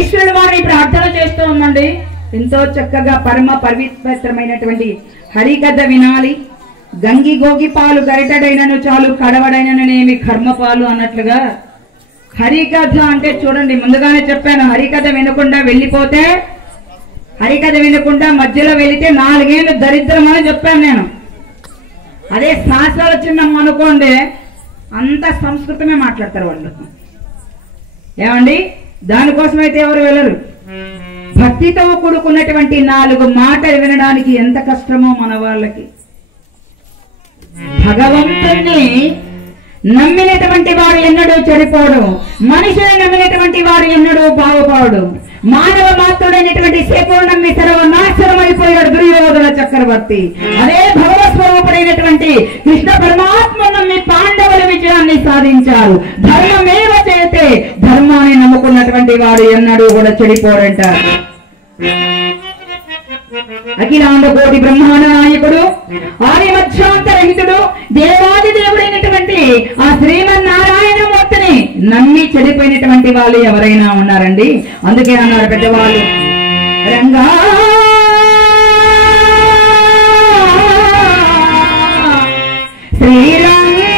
ఈశ్వరుడు వారిని ప్రార్థన చేస్తూ ఉందండి. ఎంతో చక్కగా పరమ పవిత్రమైనటువంటి హరికథ వినాలి. గంగి గోగి పాలు గరిటడైనను చాలు కడవడైననేమి కర్మపాలు అన్నట్లుగా హరికథ అంటే చూడండి, ముందుగానే చెప్పాను, హరికథ వినకుండా వెళ్ళిపోతే, హరికథ వినకుండా మధ్యలో వెళితే 4 ఏళ్ళు దరిద్రం అని చెప్పాను నేను. అదే శాస్త్రాలు చిన్నం అనుకోండి, అంత సంస్కృతమే మాట్లాడతారు వాళ్ళు. ఏమండి, దానికోసమైతే ఎవరు వెళ్ళరు. భక్తితో కూడుకున్నటువంటి 4 మాటలు వినడానికి ఎంత కష్టమో మన వాళ్ళకి. భగవంతుణ్ణి నమ్మినటువంటి వారు ఎన్నడూ చెడిపోడు, మనిషిని నమ్మినటువంటి వారు ఎన్నడూ బాగుపడు. మానవ మాత్రుడైనటువంటి శకుని నమ్మి సర్వనాశనం అయిపోయాడు దుర్యోధన చక్రవర్తి. అదే భగవత్ స్వరూపుడైనటువంటి కృష్ణ పరమాత్మ నమ్మి పాండవుల విజయాన్ని సాధించారు. ధర్మమేవ చేతే, ధర్మాన్ని నమ్ముకున్నటువంటి వారు ఎన్నడూ కూడా చెడిపోడంట. అఖిలాండ కోటి బ్రహ్మాండ నాయకుడు, ఆది మధ్యాంతరహితుడు, దేవాది దేవుడైనటువంటి ఆ శ్రీమన్నారాయణమూర్తిని నమ్మి చెడిపోయినటువంటి వాళ్ళు ఎవరైనా ఉన్నారండి? అందుకే అన్నారు పెద్దవాళ్ళు, రంగా శ్రీరంగా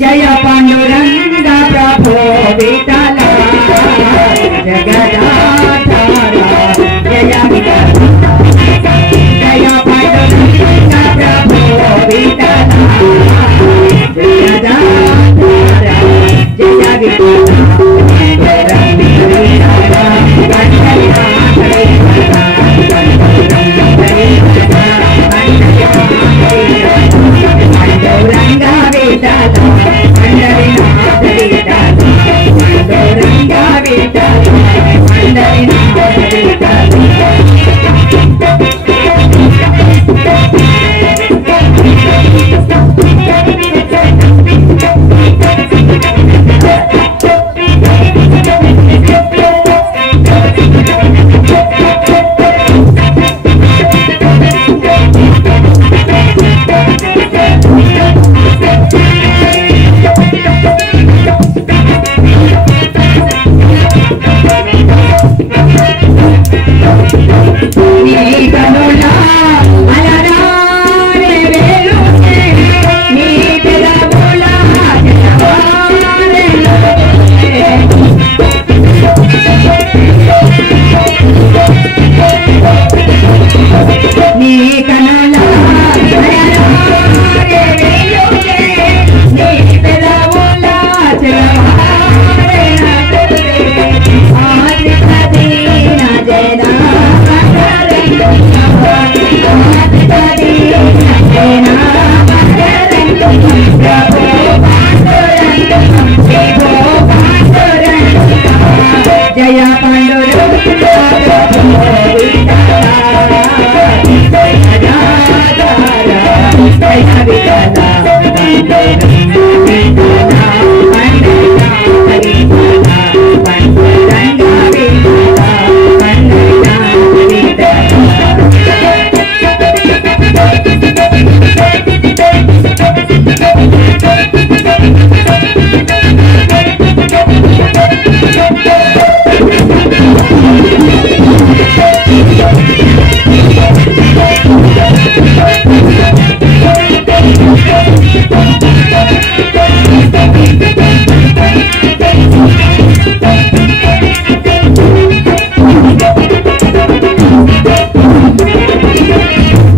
జయ పాండురంగ ప్రభో విఠల జగదాధార జయ జయ పాండురంగ ప్రభో విఠల జగదాధార జయ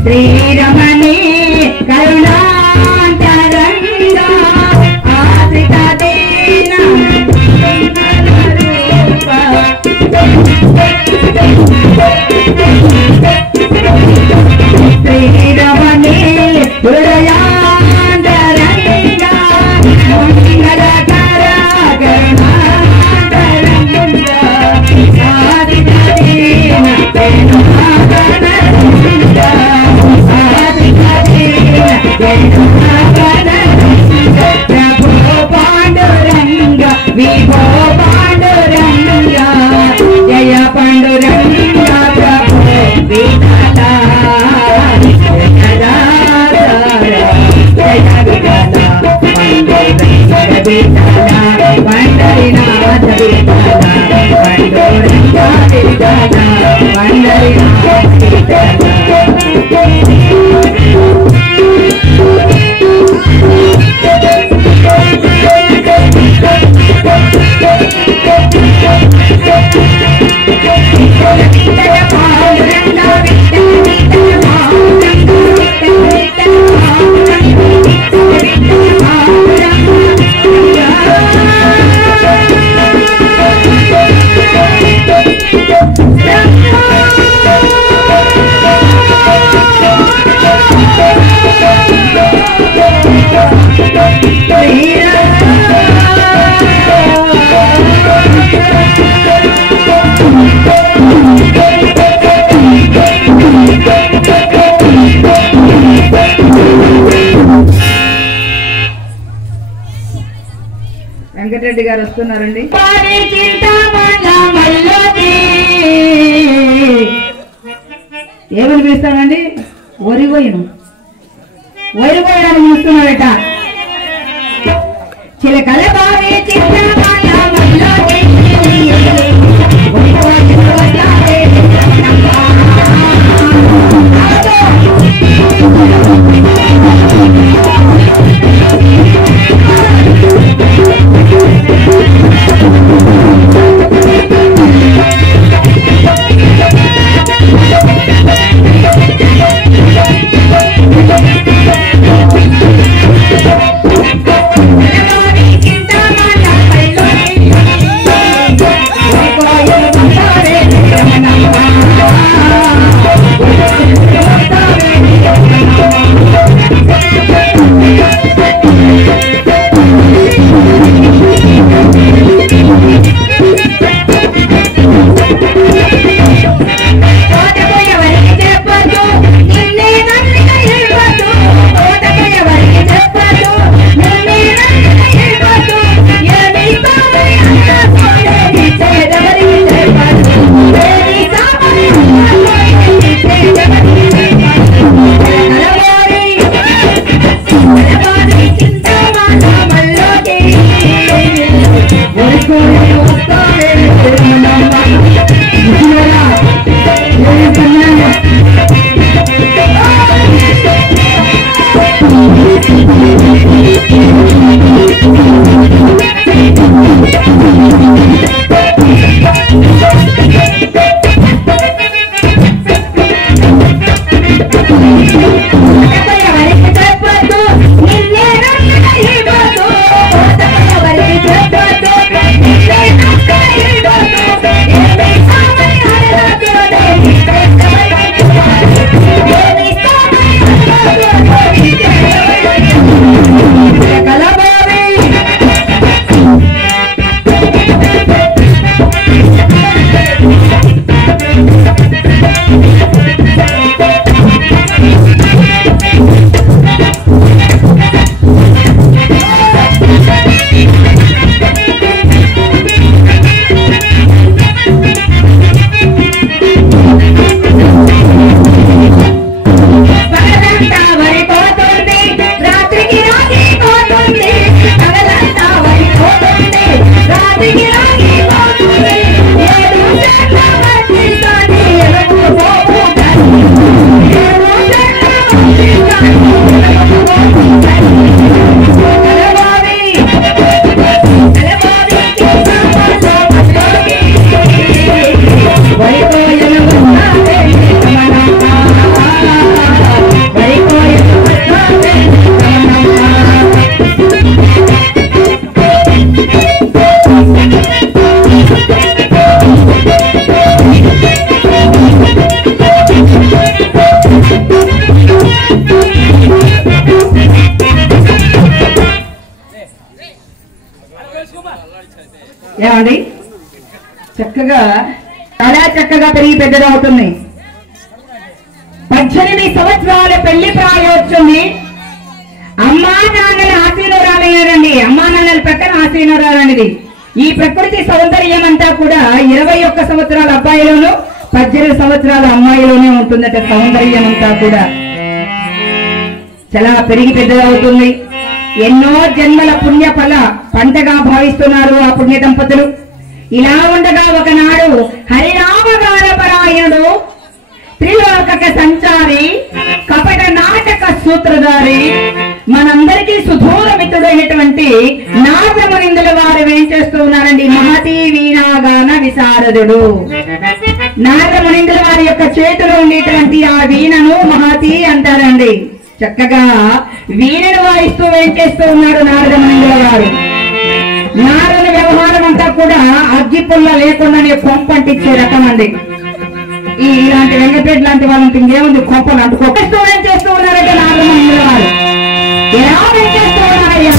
శ్రీరమణి కరుణాంతరంగా వెంకటరెడ్డి గారు వస్తున్నారండి. ఏమని పిలుస్తానండి? వరిపోయిన వరిపోయడానికి చూస్తున్నారట. చిలకల బావి ఏమండి చక్కగా చాలా చక్కగా పెరిగి పెద్దదవుతుంది. 18 సంవత్సరాల పెళ్లి ప్రాయం వచ్చింది. అమ్మా నాన్నల ఆశీర్వాదాలండి. అమ్మా నాన్నల పక్కన ఆశీర్వాదాలనేది ఈ ప్రకృతి సౌందర్యం అంతా కూడా 21 సంవత్సరాల అబ్బాయిలోను 18 సంవత్సరాల అమ్మాయిలోనే ఉంటుందట. సౌందర్యం అంతా కూడా చాలా పెరిగి పెద్దదవుతుంది. ఎన్నో జన్మల పుణ్య ఫల పంటగా భావిస్తున్నారు ఆ పుణ్య దంపతులు. ఇలా ఉండగా ఒకనాడు హరినామగానపరాయణుడు, త్రిలోక సంచారి, కపట నాటక సూత్రధారి, మనందరికీ సుదూర మిత్రుడైనటువంటి నారదమునిందుల వారు ఏం చేస్తూ ఉన్నారండి? మహతి వీణాగాన విశారదుడు. నారదమునిందుల వారి యొక్క చేతిలో ఉండేటువంటి ఆ వీణను మహతి అంటారండి. చక్కగా వీణను వాయిస్తూ ఏం చేస్తూ ఉన్నారు నారదమునిందుల వారు. నారద వ్యవహారం అంతా కూడా అగ్గిపుల్ల లేకుండానే కొంపంటిచ్చే రకం అండి. ఇలాంటి వెంకటరెడ్డి లాంటి వాళ్ళంటే ఇంకేముంది, కొంపలు అంటుకోస్తూ ఏం చేస్తూ ఉన్నారంటే నారదమునిందుల వారు ఎలా ఏం చేస్తూ ఉన్నారయ్యా?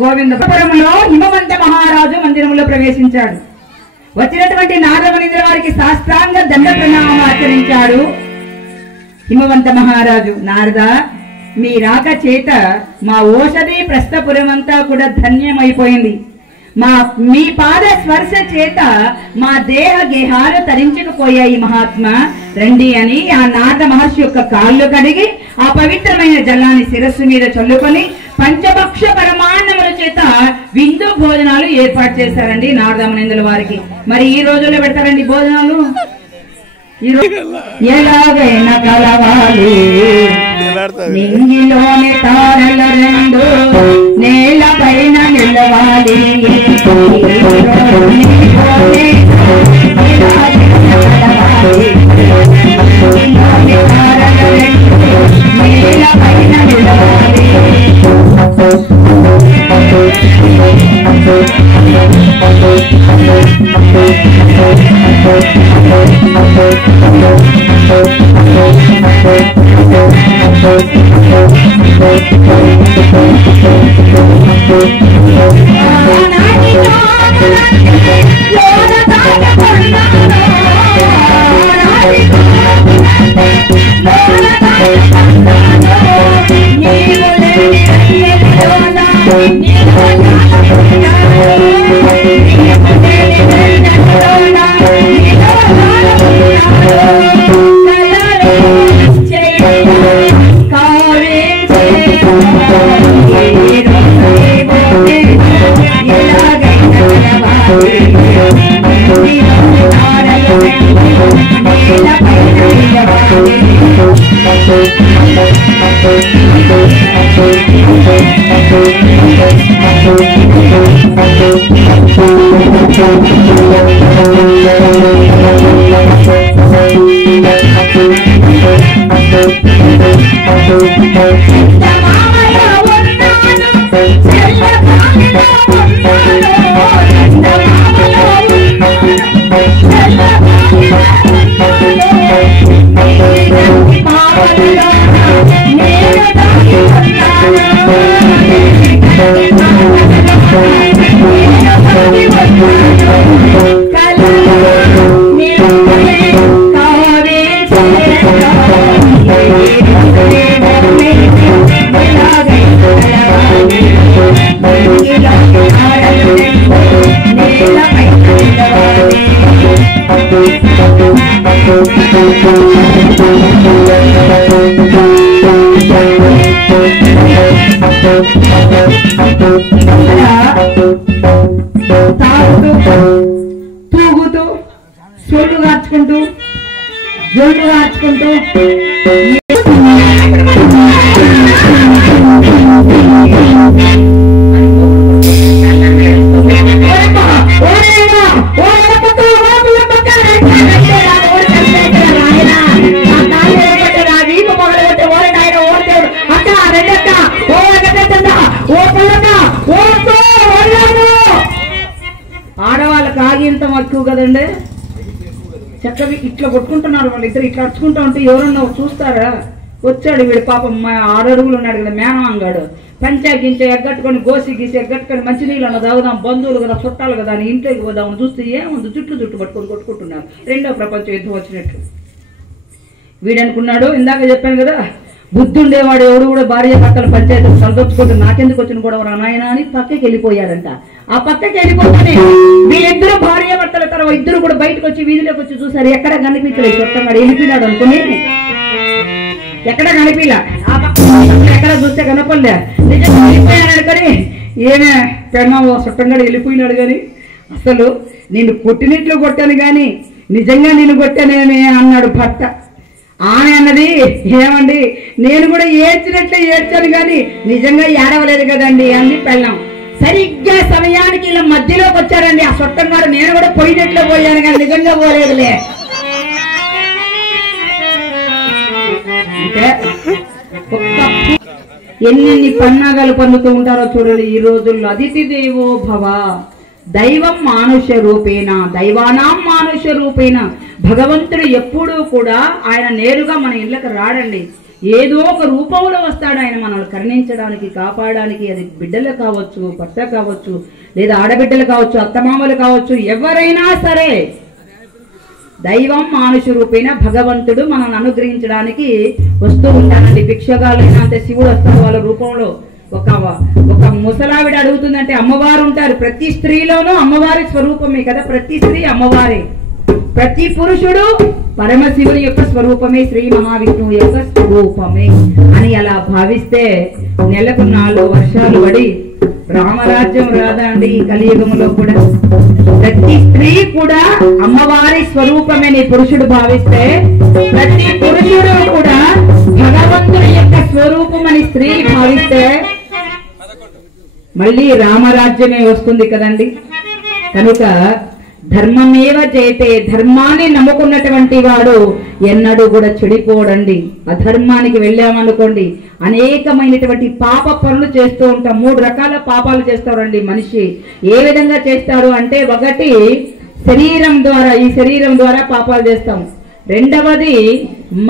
గోవిందపురంలో హిమవంత మహారాజు మందిరంలో ప్రవేశించాడు. వచ్చినటువంటి నారదమునింద్ర వారికి శాస్త్రాంగ దండ ప్రణామం ఆచరించాడు. హిమవంత మహారాజు, నారద, మీ రాక చేత మా ఓషధి ప్రస్థపురం అంతా కూడా ధన్యమైపోయింది. మీ పాద స్పర్శ చేత మా దేహ గేహాలు తరించకపోయాయి మహాత్మా, రండి అని ఆ నారద మహర్షి యొక్క కాళ్ళు కడిగి ఆ పవిత్రమైన జలాన్ని శిరస్సు మీద చల్లుకొని పంచభక్ష పరమాన్నముల చేత విందు భోజనాలు ఏర్పాటు చేశారండి నారదమునిందుల వారికి. మరి ఈ రోజుల్లో పెడతారండి భోజనాలు. ఎలాగైనా కలవాలి నింగిలోని తారల రెండు నేల పైన నిలవాలి. నేల పైన నిలవాలి. తూగుతూ సోళ్ళు కార్చుకుంటూ జోళ్ళు కార్చుకుంటూ ఆడవాళ్ళకి ఆగింత మక్కువ కదండి. చక్కగా ఇట్లా కొట్టుకుంటున్నారు వాళ్ళిద్దరు, ఇట్లా అరుచుకుంటా ఉంటే ఎవరన్నా చూస్తారా? వచ్చాడు వీడు పాపం 6 అడుగులు ఉన్నాడు కదా మేనమాంగాడు, పంచాగించ ఎగ్గట్టుకొని గోసి గీసి ఎగ్గట్టుకొని మంచినీళ్ళు అన్న తాగుదాం, బంధువులు కదా చుట్టాలు కదా అని ఇంట్లోకి పోదామని చూస్తే ఏముంది జుట్టు పట్టుకొని కొట్టుకుంటున్నారు. 2వ ప్రపంచ యుద్ధం వచ్చినట్లు. వీడనుకున్నాడు, ఇందాక చెప్పాను కదా, బుద్ధి ఉండేవాడు ఎవడు కూడా భార్య భర్తల పంచాయతీ తలదొచ్చుకుంటూ నాకెందుకు వచ్చిన గొడవ నాయన అని పక్కకి వెళ్ళిపోయాడంట. ఆ పక్కకి వెళ్ళిపోతే వీళ్ళిద్దరు భార్య భర్తల తర్వాత ఇద్దరు కూడా బయటకు వచ్చి వీధిలోకి వచ్చి చూసారు. ఎక్కడ కనిపించలేదు, చుట్టంగాడు వెళ్ళిపోయినాడు అనుకుని ఎక్కడ కనిపిలా, ఆ పక్క ఎక్కడ చూస్తే కనపడలే. నిజంగా వెళ్ళిపోయాడు అనుకొని ఏమే పెన్నావు చుట్టంగాడు వెళ్ళిపోయినాడు కానీ అసలు నిన్ను కొట్టినట్లు కొట్టాను కానీ నిజంగా నిన్ను కొట్టానేమే అన్నాడు భర్త. ఆమె అన్నది, ఏమండి నేను కూడా ఏడ్చినట్లే ఏడ్చాను కానీ నిజంగా ఏడవలేదు కదండి అంది పెళ్ళాం. సరిగ్గా సమయానికి ఇలా మధ్యలోకి వచ్చారండి ఆ చుట్టం గారు. నేను కూడా పోయినట్లే పోయాను కానీ నిజంగా పోలేదులే. అంటే ఎన్ని పన్నాగాలు పొందుతూ ఉంటారో చూడండి ఈ రోజుల్లో. అతిథి దేవో భవ, దైవం మానుష రూపేణ, దైవానాం మానుష రూపేణ. భగవంతుడు ఎప్పుడూ కూడా ఆయన నేరుగా మన ఇళ్ళకి రాడండి, ఏదో ఒక రూపంలో వస్తాడు ఆయన మనల్ని కరుణించడానికి, కాపాడడానికి. అది బిడ్డలు కావచ్చు, భర్త కావచ్చు, లేదా ఆడబిడ్డలు కావచ్చు, అత్తమామలు కావచ్చు, ఎవరైనా సరే దైవం మానుష రూపేణ భగవంతుడు మనల్ని అనుగ్రహించడానికి వస్తూ ఉంటానండి. భిక్షగాలైనా అంతే శివుడు వస్తాడు వాళ్ళ రూపంలో. ఒక ముసలావిడ అడుగుతుందంటే అమ్మవారు ఉంటారు. ప్రతి స్త్రీలోనూ అమ్మవారి స్వరూపమే కదా, ప్రతి స్త్రీ అమ్మవారే. ప్రతి పురుషుడు పరమశివుని యొక్క స్వరూపమే, శ్రీ మహావిష్ణువు యొక్క స్వరూపమే అని అలా భావిస్తే నెలకు 4 వర్షాలు పడి రామరాజ్యం రాదా అండి ఈ కలియుగంలో కూడా? ప్రతి స్త్రీ కూడా అమ్మవారి స్వరూపమే పురుషుడు భావిస్తే, ప్రతి పురుషుడు కూడా భగవంతుని యొక్క స్వరూపమని స్త్రీ భావిస్తే మళ్ళీ రామరాజ్యమే వస్తుంది కదండి. కనుక ధర్మమేవ జయతే, ధర్మాన్ని నమ్ముకున్నటువంటి వాడు ఎన్నడూ కూడా చెడిపోడండి. అధర్మానికి వెళ్ళామనుకోండి అనేకమైనటువంటి పాప పనులు చేస్తూ ఉంటాం. 3 రకాల పాపాలు చేస్తారండి మనిషి. ఏ విధంగా చేస్తాడు అంటే, ఒకటి శరీరం ద్వారా, ఈ శరీరం ద్వారా పాపాలు చేస్తాం. రెండవది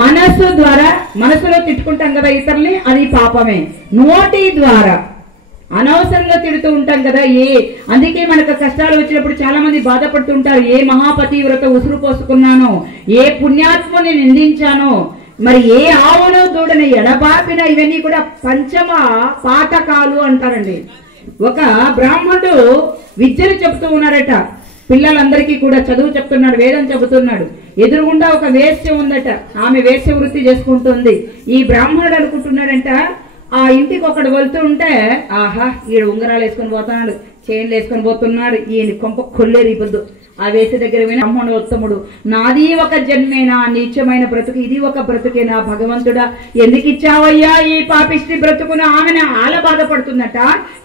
మనసు ద్వారా, మనసులో తిట్టుకుంటాం కదా ఇతరుల్ని, అది పాపమే. నోటి ద్వారా అనవసరంగా తిడుతూ ఉంటాం కదా. అందుకే మనకు కష్టాలు వచ్చినప్పుడు చాలా మంది బాధపడుతుంటారు. ఏ మహాపతివ్రత ఉసురు పోసుకున్నానో, ఏ పుణ్యాత్మని నిందించానో, మరి ఏ ఆవును దూడని ఎడబాపిన, ఇవన్నీ కూడా పంచమ పాతకాలు అంటారండి. ఒక బ్రాహ్మణుడు విద్యను చెబుతూ ఉన్నాడట, పిల్లలందరికీ కూడా చదువు చెప్తున్నాడు, వేదం చెబుతున్నాడు. ఎదురుగుండా ఒక వేశ్య ఉందట, ఆమె వేశ్య వృత్తి చేసుకుంటుంది. ఈ బ్రాహ్మణుడు అనుకుంటున్నాడంట, ఆ ఇంటికి ఒకడు వెళ్తూ ఉంటే, ఆహా ఈడు ఉంగరాలు వేసుకొని పోతున్నాడు, చైన్లు వేసుకొని పోతున్నాడు, ఈయన కొంప కొల్లేరిపోద్దు. ఆ వేసి దగ్గర విని బ్రాహ్మణుడు ఉత్తముడు, నాది ఒక జన్మేనా, నీచమైన బ్రతుకు, ఇది ఒక బ్రతుకేనా, భగవంతుడా ఎందుకు ఇచ్చావయ్యా ఈ పాపిష్టి బ్రతుకును? ఆమెను ఆలా బాధపడుతుందట,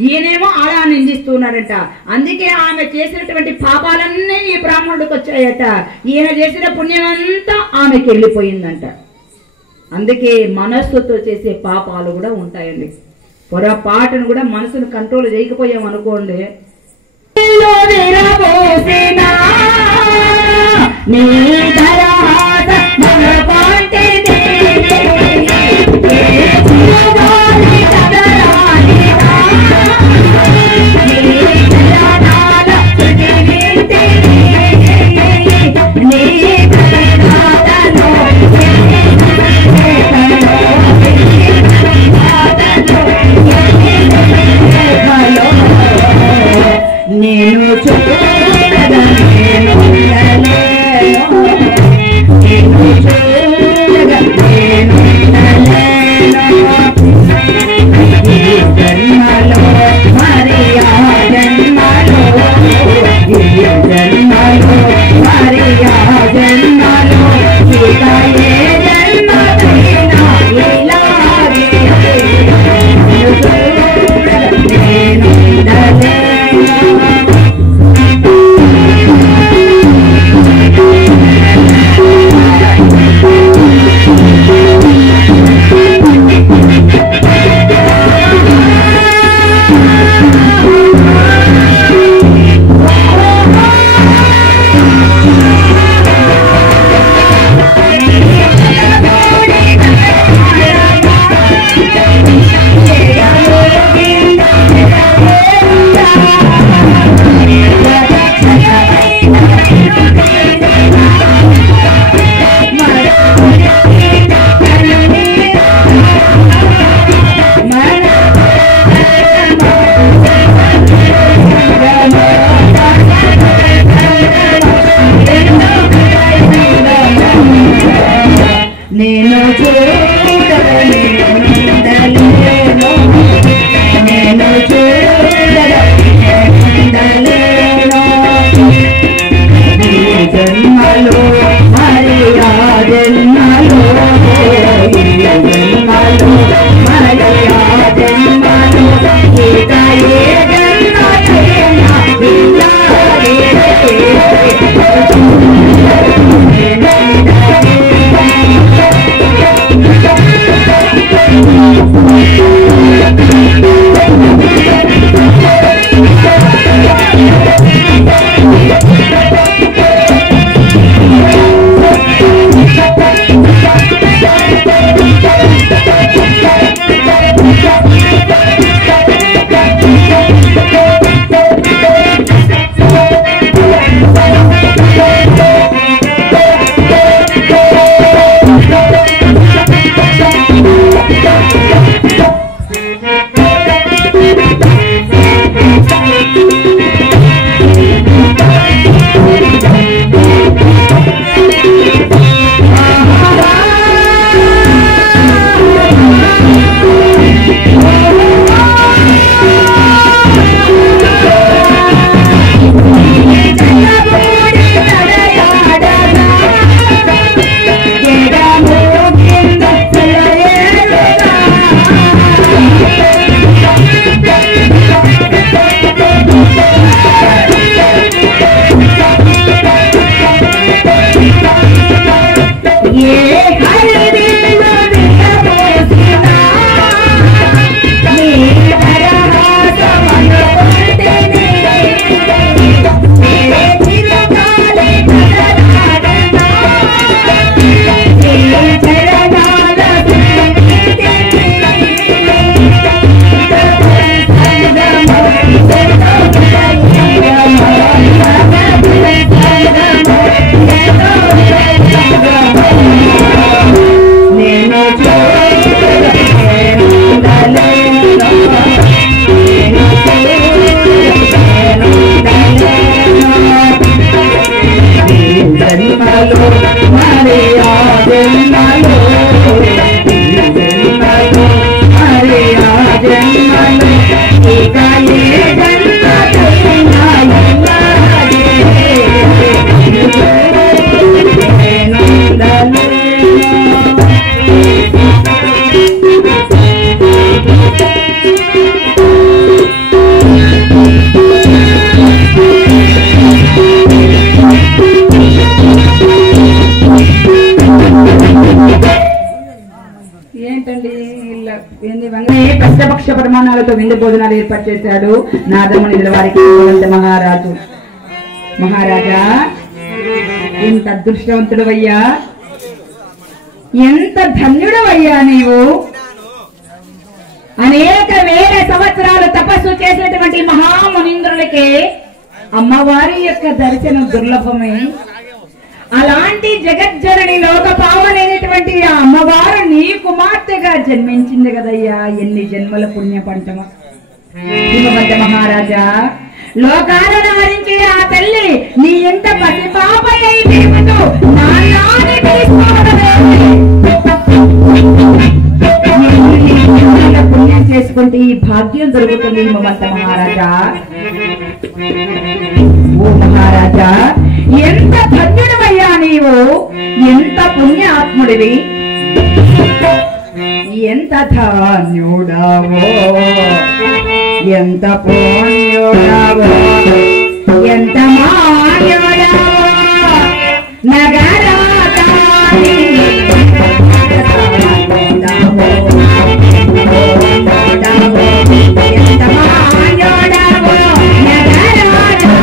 ఈయనేమో అలా నిందిస్తున్నాడట. అందుకే ఆమె చేసినటువంటి పాపాలన్నీ ఈ బ్రాహ్మణుడికి వచ్చాయట, ఈయన చేసిన పుణ్యం అంతా ఆమెకి వెళ్ళిపోయిందంట. అందుకే మనస్సుతో చేసే పాపాలు కూడా ఉంటాయండి. పొరపాటును కూడా మనసును కంట్రోల్ చేయకపోయాం అనుకోండి, నేను పంచభక్ష ప్రమాణాలతో విందు భోజనాలు ఏర్పాటు చేశాడు నాదమునిల వారికి మహారాజు. మహారాజా, ఎంత అదృష్టవంతుడవయ్యా, ఎంత ధన్యుడవయ్యా నీవు. అనేక వేల సంవత్సరాలు తపస్సు చేసినటువంటి మహామునీంద్రులకే అమ్మవారి యొక్క దర్శనం దుర్లభమే. అలాంటి జగజ్జనని లోక పావనైనటువంటి ఆ అమ్మవారు నీ కుమార్తెగా జన్మించింది కదయ్యా. ఎన్ని జన్మల పుణ్య పంచమ హిమవంత మహారాజా. లోకాలను హరించే ఆ తల్లి నీ ఎంత పసిపాపై పిలుపుతూ నాన్నని పుణ్యం చేసుకుంటే ఈ భాగ్యం దొరుకుతుంది హిమవంత మహారాజా. ఓ మహారాజా, ఎంత ధన్యుడవయ్యా నీవు, ఎంత పుణ్యాత్ముడివి, ఎంత ధాన్యుడవో, ఎంత పుణ్యుడవో, ఎంత మాన్యుడవో, నగరాతాని ఎంత మాన్యుడవో, నగరాతాని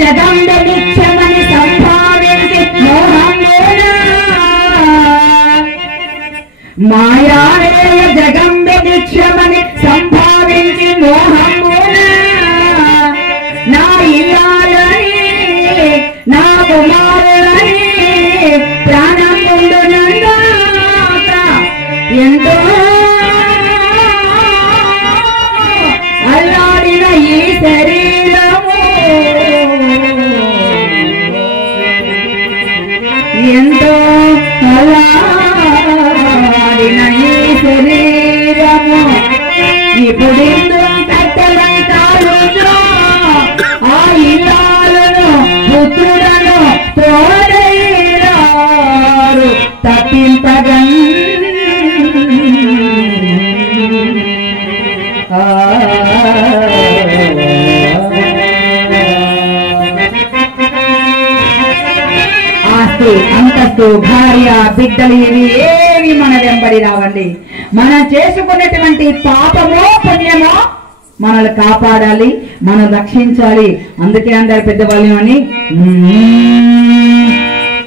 జగంబ నిత్యమని సంభావించి మోహమున మాయారేయ జగంబ నిత్యమని సంభావించి మోహమున నా ఇల్లాలని నా కుమారులని ప్రాణం ఉండునందాక ఎంతో అల్లాడిన ఈ శరీరము ఎంతో అల్లాడిన ఈ శరీరము ఇప్పుడు కట్టలంటారు ఆ ఇల్లాలను పుత్రులను తోడైనారు తప్పింపగన్ ఆస్తి అంతస్తు భార్య బిడ్డలు ఇవి ఏవి మన వెంబడి రావండి. మనం చేసుకున్నటువంటి పాపమో పుణ్యమో మనల్ని కాపాడాలి, మనం రక్షించాలి. అందుకే అందరు పెద్దవాళ్ళు అని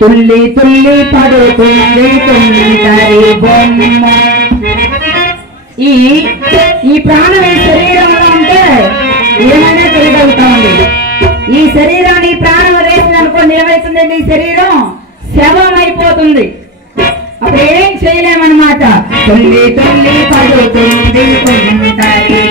తుల్లి తుల్లి పడుతుంది తుంటరి బొమ్మ. ఈ ప్రాణం ఈ శరీరంలో ఉంటే ఏమైనా చేయగలుగుతామండి. ఈ శరీరాన్ని ప్రాణం వేసింది అనుకోండి, ఏమవుతుందండి? ఈ శరీరం శవం అయిపోతుంది. అప్పుడు ఏం చేయలేమన్నమాట. తుల్లి తుల్లి పడుతుంది తుంటరి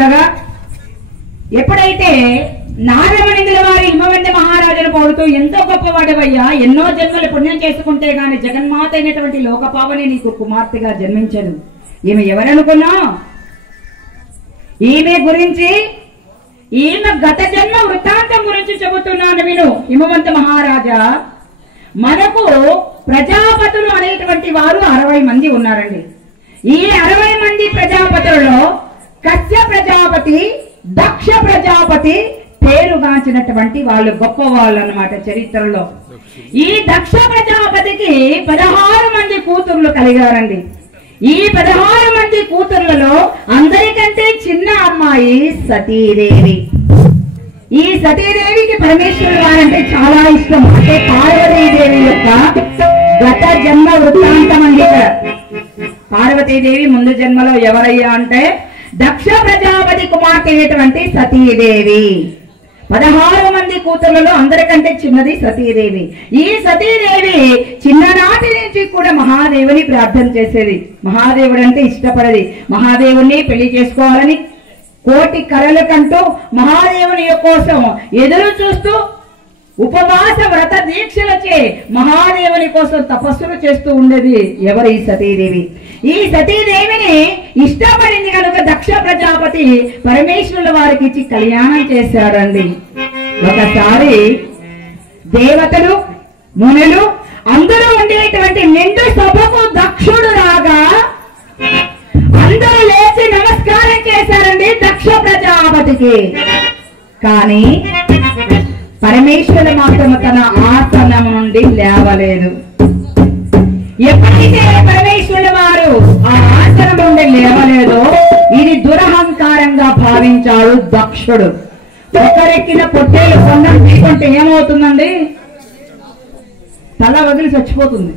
చక్కగా ఎప్పుడైతే నారమణిందుల వారి హిమవంతి మహారాజును పోడుతూ ఎంతో గొప్పవాడవయ్యా, ఎన్నో జన్మలు పుణ్యం చేసుకుంటే గాని జగన్మాత అయినటువంటి లోకపావని నీకు కుమార్తెగా జన్మించదు. ఈమె ఎవరనుకున్నా? ఈమె గురించి, ఈమె గత జన్మ వృత్తాంతం గురించి చెబుతున్నాను విను. హిమవంత మహారాజా, మనకు ప్రజాపతులు అనేటువంటి వారు 60 మంది ఉన్నారండి. ఈ 60 మంది ప్రజాపతులలో కశ్య ప్రజాపతి, దక్ష ప్రజాపతి పేరుగాంచినటువంటి వాళ్ళు గొప్ప వాళ్ళు అన్నమాట చరిత్రలో. ఈ దక్ష ప్రజాపతికి 16 మంది కూతుర్లు కలిగారండి. ఈ 16 మంది కూతుర్లలో అందరికంటే చిన్న అమ్మాయి సతీదేవి. ఈ సతీదేవికి పరమేశ్వరుడు వారంటే చాలా ఇష్టం. అంటే పార్వతీదేవి యొక్క గత జన్మ వృత్తాంతం అండి. పార్వతీదేవి ముందు జన్మలో ఎవరయ్యా అంటే దక్ష ప్రజాపతి కుమార్తె అయినటువంటి సతీదేవి. 16 మంది కూతుర్లలో అందరికంటే చిన్నది సతీదేవి. ఈ సతీదేవి చిన్ననాటి నుంచి కూడా మహాదేవుని ప్రార్థన చేసేది. మహాదేవుడు అంటే ఇష్టపడేది. మహాదేవుణ్ణి పెళ్లి చేసుకోవాలని కోటి కలలు కంటూ మహాదేవుని కోసం ఎదురు చూస్తూ ఉపవాస వ్రత దీక్షలచే మహాదేవుని కోసం తపస్సులు చేస్తూ ఉండేది ఎవరు? ఈ సతీదేవి. ఈ సతీదేవిని ఇష్టపడింది కనుక దక్ష ప్రజాపతి పరమేశ్వరుల వారికి ఇచ్చి కళ్యాణం చేశారండి. ఒకసారి దేవతలు, మునులు అందరూ ఉండేటువంటి నిండు సభకు దక్షుడు రాగా అందరూ లేచి నమస్కారం చేశారండి దక్ష ప్రజాపతికి. కానీ పరమేశ్వరుడు మాత్రం తన ఆసనం నుండి లేవలేదు. ఎప్పుడైతే పరమేశ్వరుడు వారు ఆ ఆసనం నుండి లేవలేదో ఇది దురహంకారంగా భావించాడు దక్షుడు. ఒకరెక్కిన పొట్టేలు కొండం తీసుకుంటే ఏమవుతుందండి? తల వదిలి చచ్చిపోతుంది.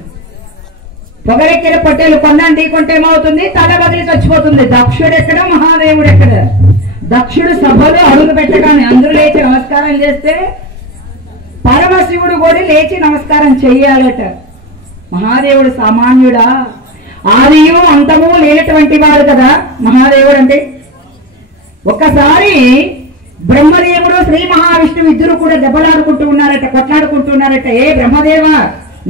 పొగరెక్కిన పొట్టేలు కొండం తీసుకుంటే ఏమవుతుంది? తల వదిలి చచ్చిపోతుంది. దక్షుడు ఎక్కడ, మహాదేవుడు ఎక్కడ? దక్షుడు సభలో అడుగు పెట్టగానే అందరూ లేచి నమస్కారం చేస్తే పరమశివుడు కూడా లేచి నమస్కారం చెయ్యాలట. మహాదేవుడు సామాన్యుడా? ఆదియు అంతము లేనటువంటి వాడు కదా మహాదేవుడు అంటే. ఒక్కసారి బ్రహ్మదేవుడు, శ్రీ మహావిష్ణువు ఇద్దరు కూడా దెబ్బలాడుకుంటూ ఉన్నారట, కొట్లాడుకుంటూ ఉన్నారట. ఏ బ్రహ్మదేవా,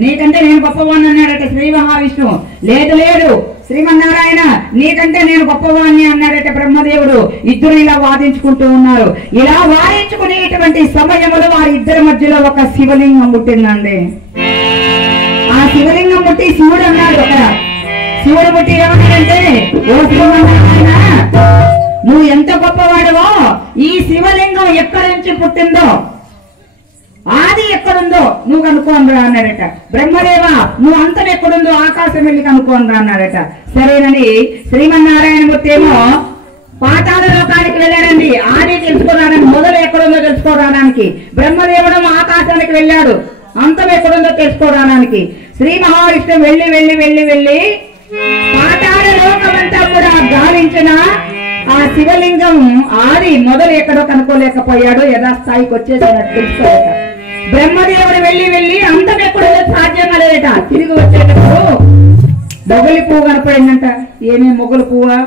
నీకంటే నేను గొప్పవాణ్ణి అన్నాడట శ్రీ మహావిష్ణువు. లేదు లేదు శ్రీమన్నారాయణ, నీకంటే నేను గొప్పవాణ్ణి అన్నాడట బ్రహ్మదేవుడు. ఇద్దరు ఇలా వాదించుకుంటూ ఉన్నారు. ఇలా వాదించుకునేటువంటి సమయంలో వారి ఇద్దరి మధ్యలో ఒక శివలింగం పుట్టిందండి. ఆ శివలింగం పుట్టి శివుడు అన్నాడు. ఒక శివుడు పుట్టి ఏమన్నాడంటే, ఓ శ్రీమన్నారాయణ, నువ్వు ఎంత గొప్పవాడవో, ఈ శివలింగం ఎక్కడి నుంచి పుట్టిందో, ఆది ఎక్కడుందో నువ్వు కనుక్కోనరా అన్నాడట. బ్రహ్మదేవ, నువ్వు అంతం ఎక్కడుందో ఆకాశం వెళ్ళి కనుక్కోనరా అన్నాడట. సరేనని శ్రీమన్నారాయణమూర్తి ఏమో పాతాళ లోకానికి వెళ్ళాడండి. ఆది తెలుసుకోవడానికి, మొదలు ఎక్కడుందో తెలుసుకోవడానికి. బ్రహ్మదేవుడు ఆకాశానికి వెళ్ళాడు, అంతం ఎక్కడుందో తెలుసుకోవడానికి. శ్రీ మహావిష్ణువు వెళ్ళి వెళ్ళి వెళ్ళి వెళ్ళి పాతాళ లోకమంతా కూడా గాలించిన ఆ శివలింగం ఆది మొదలు ఎక్కడో కనుక్కోలేకపోయాడు. యథాస్థాయికి వచ్చేసాడు తెలుసుకోలేక. బ్రహ్మదేవుడు వెళ్ళి వెళ్ళి అంతం ఎక్కడో సాధ్యంగా లేదట. తిరిగి వచ్చేటప్పుడు మొగలి పువ్వు కనపడిందంట. ఏమే మొగలి పువ్వా,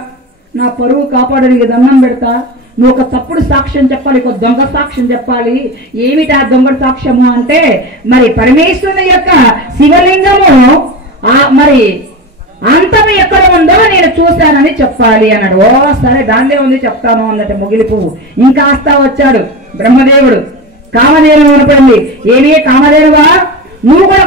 నా పరువు కాపాడడానికి దండం పెడతా, నువ్వు ఒక తప్పుడు సాక్ష్యం చెప్పాలి, ఒక దొంగ సాక్ష్యం చెప్పాలి. ఏమిటి ఆ దొంగ సాక్ష్యము అంటే, మరి పరమేశ్వరుని యొక్క శివలింగము మరి అంతం ఎక్కడ ఉందో నేను చూశానని చెప్పాలి అన్నాడు. ఓ సరే దానిలో ఉంది చెప్తాను అన్నట్టు మొగిలి పువ్వు. ఇంకాస్తా వచ్చాడు బ్రహ్మదేవుడు. కామధేను కనపడింది. ఏమి కామధేనువా, నువ్వు కూడా